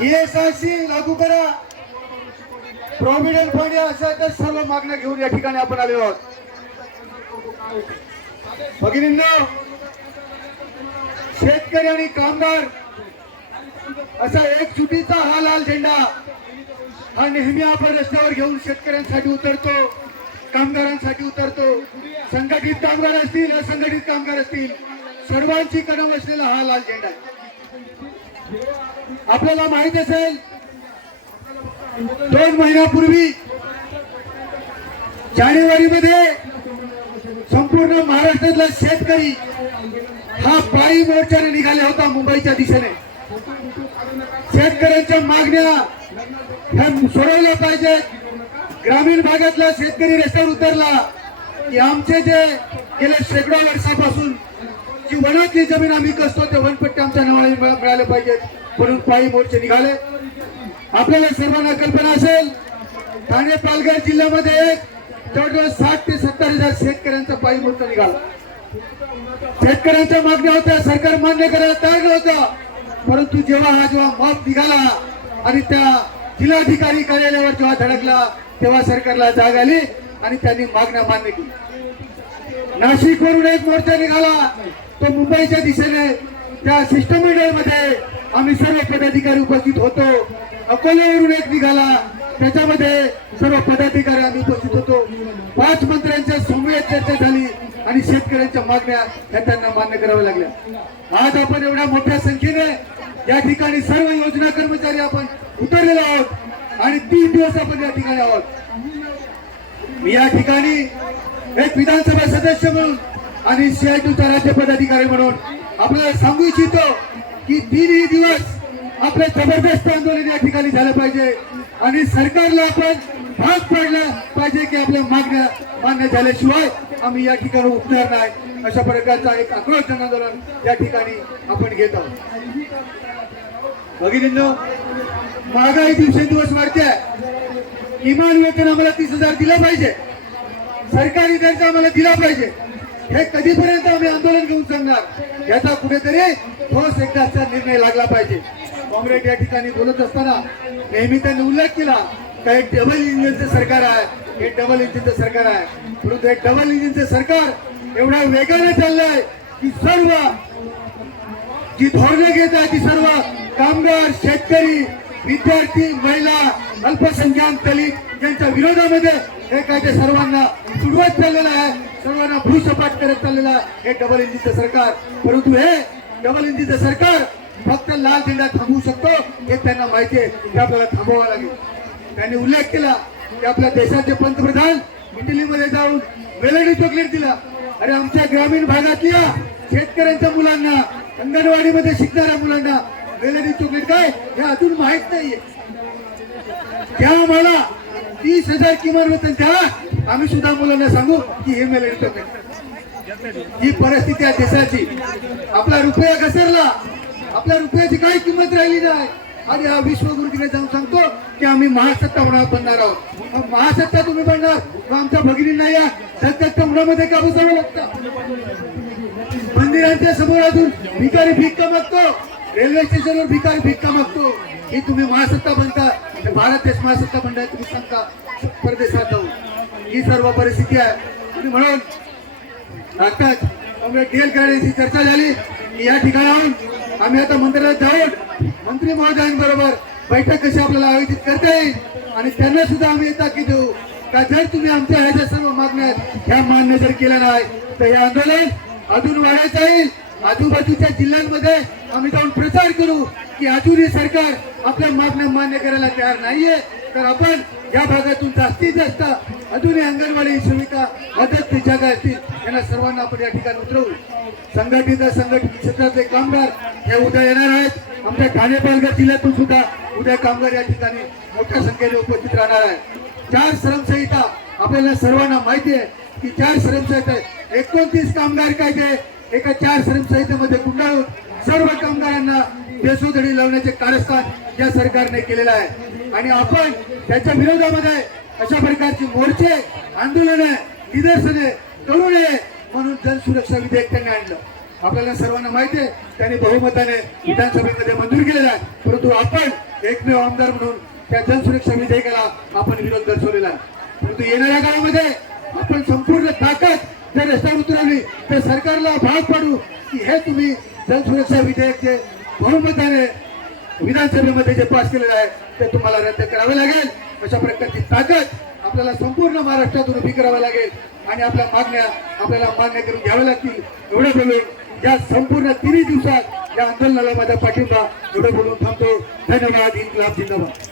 ESIC लागू करा, provident fund अशा तर सर्व मागण्या घेऊन या ठिकाणी आपण आलेलो आहोत. भगिनींनो, शेतकरी आणि कामगार असा एक चुकीचा हा लाल झेंडा हा नेहमी आपण रस्त्यावर घेऊन शेतकऱ्यांसाठी उतरतो, कामगारांसाठी उतरतो. संघटित कामगार असतील, असंघटित कामगार असतील, सर्वांची कदम असलेला हा लाल झेंडा आहे. आपल्याला माहित असेल 2 महिन्यापूर्वी जानेवारीमध्ये संपूर्ण महाराष्ट्रातला शेतकरी हा पायी मोर्चाने निघाला होता मुंबईच्या दिशेने. शेतकऱ्यांच्या मागण्या ह्या सोडवल्या पाहिजेत. ग्रामीण भागातला शेतकरी रस्त्यावर उतरला की आमचे जे गेल्या शेकडो वर्षापासून जी वनातली जमीन आम्ही कसतो ते वनपट्टे आमच्या नावाने मिळाले पाहिजेत म्हणून पायी मोर्चे निघाले. आपल्याला सर्वांना कल्पना असेल ठाणे पालघर जिल्ह्यामध्ये जवळजवळ 60 ते 70 हजार शेतकऱ्यांचा पायी मोर्चा निघाला. शेतकऱ्यांच्या मागण्या होत्या, सरकार मान्य करायला तयार नव्हता. परंतु जेव्हा मॉब निघाला आणि त्या जिल्हाधिकारी कार्यालयावर जेव्हा धडकला तेव्हा सरकारला जाग आली आणि त्यांनी मागण्या मान्य केली. नाशिकवरून एक मोर्चा निघाला, तो मुंबईच्या दिशेने. त्या शिष्टमंडळामध्ये आम्ही सर्व पदाधिकारी उपस्थित होतो. अकोल्यावरून एक निघाला, त्याच्यामध्ये सर्व पदाधिकारी आम्ही उपस्थित होतो. 5 मंत्र्यांच्या समवेत चर्चा झाली आणि शेतकऱ्यांच्या मागण्या ह्या त्यांना मान्य कराव्या लागल्या. आज आपण एवढ्या मोठ्या संख्येने या ठिकाणी सर्व योजना कर्मचारी आपण उतरलेलो आहोत आणि 3 दिवस आपण या ठिकाणी आहोत. मी या ठिकाणी एक विधानसभा सदस्य म्हणून आणि CITUचा राज्य पदाधिकारी म्हणून आपल्याला सांगू इच्छितो की 3 दिवस आपले जबरदस्त आंदोलन या ठिकाणी झालं पाहिजे आणि सरकारला आपण भाग पाडला पाहिजे की आपल्या मागण्या मान्य झाल्याशिवाय आम्ही या ठिकाणी उठणार नाही. अशा प्रकारचा एक आक्रोश आंदोलन या ठिकाणी आपण घेत आहोत. भगिनींनो, महागाई दिवसेंदिवस वाढते. किमान वेतन आम्हाला 30,000 दिलं पाहिजे, सरकारी दर्जा आम्हाला दिला पाहिजे. हे कधीपर्यंत आम्ही आंदोलन घेऊन सांगणार याचा कुठेतरी ठोस एकदाचा निर्णय लागला पाहिजे. काँग्रेस या ठिकाणी बोलत असताना नेहमी त्यांनी उल्लेख केला का एक डबल इंजिनचं सरकार आहे, हे डबल इंजिनचं सरकार आहे. परंतु हे डबल इंजिनचं सरकार एवढ्या वेगाने चाललंय की सर्व जी धोरणे घेत आहे ती सर्व कामगार, शेतकरी, विद्यार्थी, महिला, अल्पसंख्याक, दलित यांच्या विरोधामध्ये हे कायदे सर्वांना सुरुवात चाललेला आहे, सर्वांना भूसपाट करत चाललेला आहे हे डबल इंजिनचं सरकार. परंतु हे डबल इंजिनचं सरकार फक्त लाल झेंडा थांबवू शकतो हे त्यांना माहिती आहे की आपल्याला थांबवावं लागेल. त्यांनी उल्लेख केला की आपल्या देशाचे पंतप्रधान इटलीमध्ये जाऊन मेलडी चॉकलेट दिला. अरे आमच्या ग्रामीण भागातल्या शेतकऱ्यांच्या मुलांना, अंगणवाडीमध्ये शिकणाऱ्या मुलांना मेलडी चॉकलेट काय हे अजून माहित नाहीये. त्या आम्हाला 30,000 किमान वेतन द्या, आम्ही सुद्धा मुलांना सांगू की हे मेलडी चॉकलेट. ही परिस्थिती आहे देशाची. आपला रुपया घसरला, आपल्या रुपयाची काही किंमत राहिली नाही आणि हा विश्वगुरूकडे जाऊन सांगतो की आम्ही महासत्ता बनणार आहोत. महासत्ता तुम्ही बनणार, आमच्या भगिनींना या सत्याच्या उन्हामध्ये का बसावं लागतं? मंदिरांच्या समोर अजून भिकारी भिक्का मागतो, रेल्वे स्टेशनवर भिकारी भिक्का मागतो. ही तुम्ही महासत्ता बनता, भारत देश महासत्ता बनताय तुम्ही सांगता परदेशात जाऊन. ही सर्व परिस्थिती आहे आणि म्हणून आताच DL करायची चर्चा झाली की या ठिकाणाहून आम्ही आता मंदिरात जाऊन मंत्री महोदयांबरोबर बैठक कशी आपल्याला आयोजित करता येईल आणि त्यांना सुद्धा आम्ही ताकीद देऊ का जर तुम्ही आमच्या ह्या सर्व मागण्या ह्या मान्य जर केल्या नाही तर हे आंदोलन अजून वाढायचं येईल. आजूबाजूच्या जिल्ह्यांमध्ये आम्ही जाऊन प्रचार करू की अजूनही सरकार आपल्या मागण्या मान्य करायला तयार नाहीये, तर आपण या भागातून जास्तीत जास्त अजूनही अंगणवाडी सेविका, मदत जागा असतील यांना सर्वांना आपण या ठिकाणी उतरवू. संघटित क्षेत्रातले कामगार हे उद्या येणार आहेत. आमच्या ठाणे पालघर जिल्ह्यातून सुद्धा उद्या कामगार या ठिकाणी मोठ्या संख्येने उपस्थित राहणार आहे. 4 श्रमसंहिता आपल्याला सर्वांना माहिती आहे की 4 श्रमसंहिता 29 कामगार कायदे एका 4 श्रमसंहितेमध्ये गुंडाळून सर्व कामगारांना बेसुधडी लावण्याचे कारस्थान या सरकारने केलेलं आहे आणि आपण त्याच्या विरोधामध्ये अशा प्रकारचे मोर्चे, आंदोलने, निदर्शने करू नये म्हणून जन सुरक्षा विधेयक त्यांनी आणलं. आपल्याला सर्वांना माहिती आहे त्यांनी बहुमताने विधानसभेमध्ये मंजूर केलेला आहे, परंतु आपण एकमेव आमदार म्हणून त्या जनसुरक्षा विधेयकाला आपण विरोध दर्शवलेला आहे. परंतु येणाऱ्या काळामध्ये आपण संपूर्ण ताकद जर रस्त्यावर उतरवली तर सरकारला भाग पाडू की हे तुम्ही जनसुरक्षा विधेयक जे बहुमताने विधानसभेमध्ये जे पास केलेलं आहे ते तुम्हाला रद्द करावे लागेल. अशा प्रकारची ताकद आपल्याला संपूर्ण महाराष्ट्रातून उभी करावी लागेल आणि आपल्या मागण्या आपल्याला मान्य करून घ्याव्या लागतील. एवढं बोलून या संपूर्ण 30 दिवसात या आंदोलनाला माझा पाठिंबा एवढं बोलून थांबतो. धन्यवाद. इन्क्लाब जिंदाबाद.